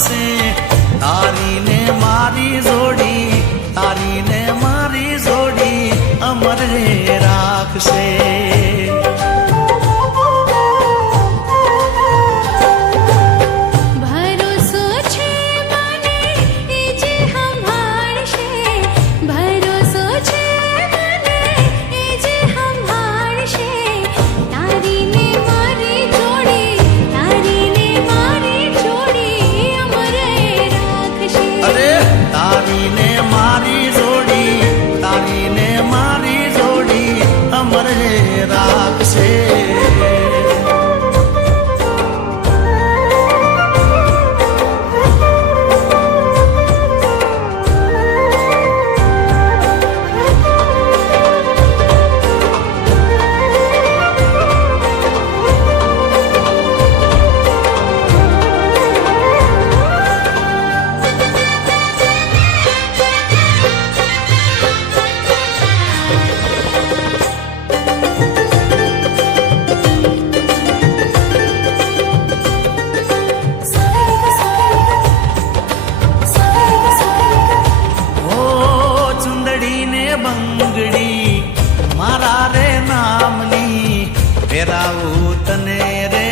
से तारी ने मारी जोड़ी अमर रे राख से राख से બંગડી મારા રે નામની પહેરાવું તને રે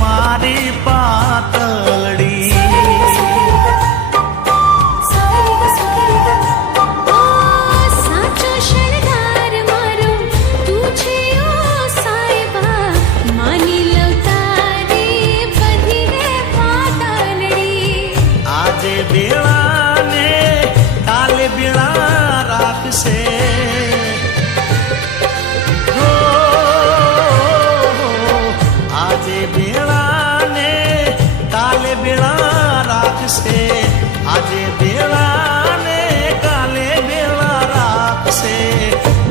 મારી પાતળડી સાચો શણગાર મારો તું છે ઓ સાહેબા માની લો તારી બધી રે પાતળડી આજે બેળા ને કાલે બેળા રાખશે આજે બેળા ને કાલે બેળા રાખશે આજે બેળા ને કાલે બેળા રાખશે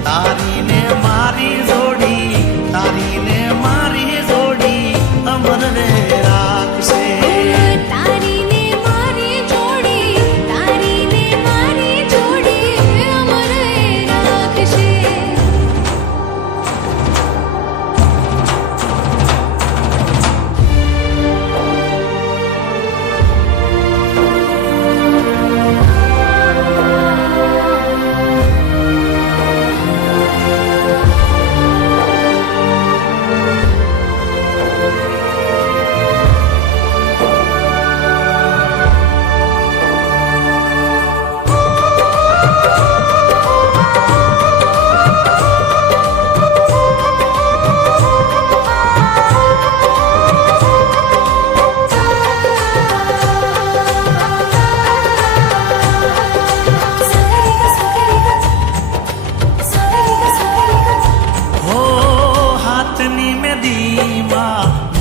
તારી ને મારી જોડી અમર રે રાખશે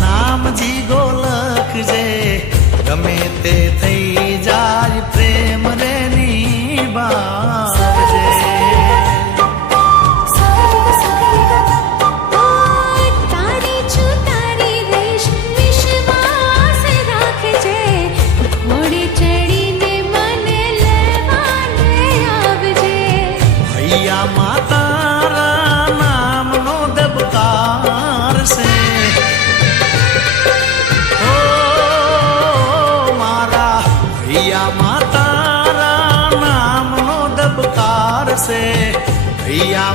નામજી ગોલખ જે ગમે તે થઈ જાય પ્રેમ રે નિભાવજે તારી છું તારી દેશ વિશ્વાસ રાખજે ઘોડે ચડીને મને લેવાને આવજે ભૈયા માતારા નામનો દબકાર છે માતારા નામનો દબકાર છે ભૈયા